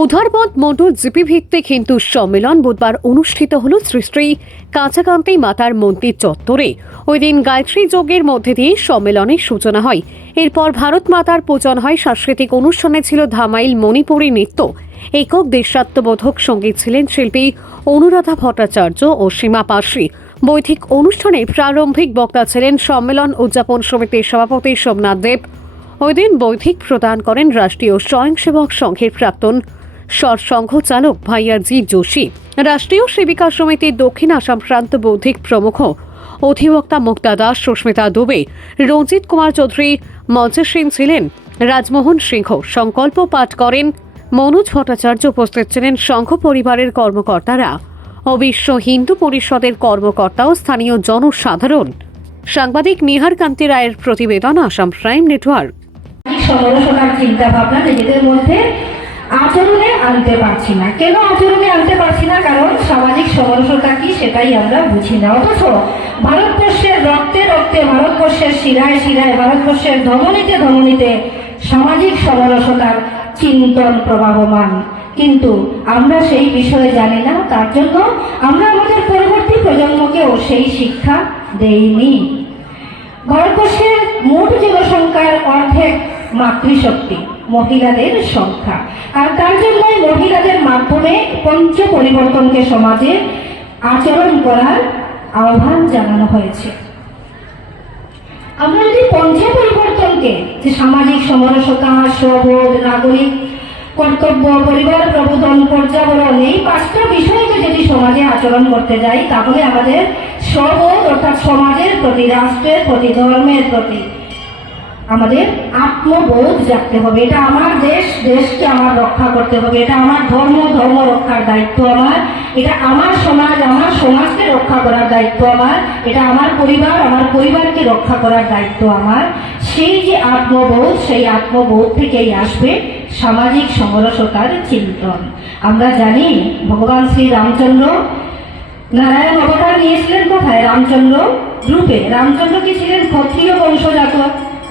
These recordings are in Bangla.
উধারপদ মণ্ডল জিপি ভিত্তিক হিন্দু সম্মেলন বুধবার অনুষ্ঠিত হল শ্রী শ্রী কাঁচাকান্তি মাতার মন্দির চত্বরে। ওই দিন গায়ত্রী যজ্ঞের মধ্যে দিয়ে সম্মেলনের সূচনা হয়। এরপর ভারত মাতার পূজন হয়। সাংস্কৃতিক অনুষ্ঠানে ছিল ধামাইল মণিপুরী নৃত্য। একক দেশাত্মবোধক সঙ্গীত ছিলেন শিল্পী অনুরাধা ভট্টাচার্য ও সীমা পাশি। বৈদিক অনুষ্ঠানে প্রারম্ভিক বক্তা ছিলেন সম্মেলন উদযাপন সমিতির সভাপতি সোমনাথ দেব। ওই দিন বৈদিক প্রদান করেন রাষ্ট্রীয় স্বয়ংসেবক সংঘের প্রাক্তন সরসংঘ চালক ভাইয়াজি যোশী, রাষ্ট্রীয় সেবিকা সমিতির দক্ষিণ আসাম প্রান্ত বৌদ্ধিক প্রমুখ অধিবক্তা মুক্তা দাস, সুস্মিতা দুবে, রঞ্জিত কুমার চৌধুরী মঞ্চেসীন ছিলেন। রাজমোহন সিংহ সংকল্প পাঠ করেন। মনোজ ভট্টাচার্য উপস্থিত ছিলেন। সংঘ পরিবারের কর্মকর্তারা ও বিশ্ব হিন্দু পরিষদের কর্মকর্তা ও স্থানীয় জনসাধারণ। সাংবাদিক নিহার কান্তি রায়ের প্রতিবেদন, আসাম প্রাইম নেটওয়ার্ক। সমালোচনার চিন্তা ভাবনা নিজেদের মধ্যে আচরণে আনতে পারছি না। কেন আচরণে আনতে পারছি না? কারণ সামাজিক সমালোচনা কি সেটাই আমরা বুঝি না। অথচ ভারতবর্ষের রক্তে রক্তে, ভারতবর্ষের শিরায় শিরায়, ভারতবর্ষের ধমনীতে ধমনীতে সামাজিক সমালোচনার চিন্তন প্রবাহমান, কিন্তু আমরা সেই বিষয়ে জানি না। তার জন্য আমরা আমাদের পরবর্তী প্রজন্মকেও সেই শিক্ষা দেইনি। ভারতবর্ষের মোট জনসংখ্যার অর্ধেক মাতৃশক্তি, মহিলাদের সংখ্যা, আর তার জন্য মহিলাদের মাধ্যমে পঞ্চ পরিবর্তনকে সমাজে আচরণ করার আহ্বান জানানো হয়েছে। আমরা যদি পঞ্চ পরিবর্তনকে, যে সামাজিক সমানতা, স্ববোধ, নাগরিক কর্তব্য, পরিবার প্রবোধন, পর্যাবরণ, এই পাঁচটা বিষয়কে যদি সমাজে আচরণ করতে যাই, তাহলে আমাদের স্ববোধ অর্থাৎ সমাজের প্রতি, রাষ্ট্রের প্রতি, ধর্মের প্রতি আমাদের আত্মবোধ জাগতে হবে। এটা আমার দেশ, দেশকে আমার রক্ষা করতে হবে। এটা আমার ধর্ম, ধর্ম রক্ষার দায়িত্ব আমার। এটা আমার সমাজ, আমার সমাজকে রক্ষা করার দায়িত্ব আমার। এটা আমার পরিবার, আমার পরিবারকে রক্ষা করার দায়িত্ব আমার। সেই যে আত্মবোধ, সেই আত্মবোধ থেকেই আসবে সামাজিক সমালোচনার চিন্তন। আমরা জানি ভগবান শ্রী রামচন্দ্র নারায়ণ অবতার নিয়েছিলেন কোথায়? রামচন্দ্র রূপে। রামচন্দ্র কি ছিলেন? ক্ষত্রিয় বংশজাত।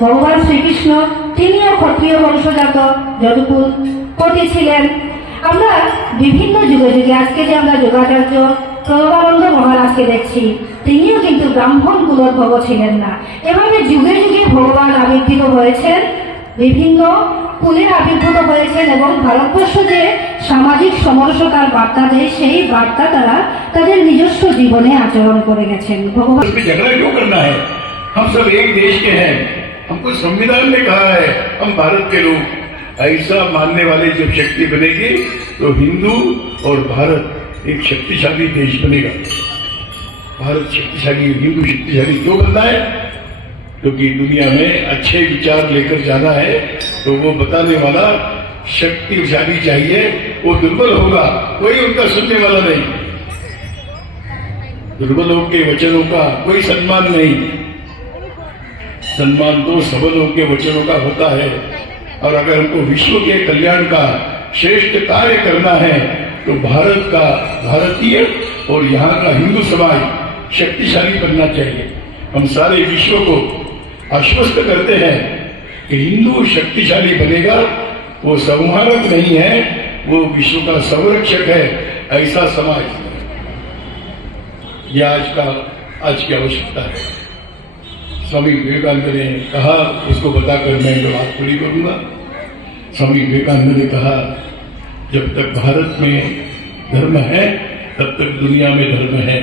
ভগবান শ্রীকৃষ্ণ তিনিও ক্ষত্রিয় বংশজাত, যদুকুলপতি ছিলেন। আমরা বিভিন্ন যুগে যুগে, আজকে যে আমরা যোগাচার্য প্রণবানন্দ মহারাজকে দেখছি, তিনিও কিন্তু ব্রাহ্মণ কুলোদ্ভব ছিলেন না। এভাবে যুগে যুগে ভগবান আবির্ভূত হয়েছেন, বিভিন্ন কুলে আবির্ভূত হয়েছেন, এবং ভারতবর্ষ যে সামাজিক সমালোচনার বার্তা দেয়, সেই বার্তা তারা তাদের নিজস্ব জীবনে আচরণ করে গেছেন। ভগবান हम सब एक देश के हैं। हमको संविधान ने कहा है हम भारत के लोग। ऐसा मानने वाले जब शक्ति बनेगी तो हिंदू और भारत एक शक्तिशाली देश बनेगा। भारत शक्तिशाली, हिंदू शक्तिशाली क्यों बनना है? क्योंकि दुनिया में अच्छे विचार लेकर जाना है तो वो बताने वाला शक्तिशाली चाहिए। वो दुर्बल होगा, कोई उनका सुनने वाला नहीं। दुर्बलों के वचनों का कोई सम्मान नहीं। सम्मान तो सबलों के वचनों का होता है। और अगर हमको विश्व के कल्याण का श्रेष्ठ कार्य करना है तो भारत का, भारतीय और यहाँ का हिंदू समाज शक्तिशाली बनना चाहिए। हम सारे विश्व को आश्वस्त करते हैं कि हिंदू शक्तिशाली बनेगा। वो संहारक नहीं है, वो विश्व का संरक्षक है। ऐसा समाज यह आज की आवश्यकता है। स्वामी विवेकानंद ने कहा, इसको बताकर मैं जो बात पूरी करूंगा। स्वामी विवेकानंद ने कहा, जब तक भारत में धर्म है तब तक दुनिया में धर्म है।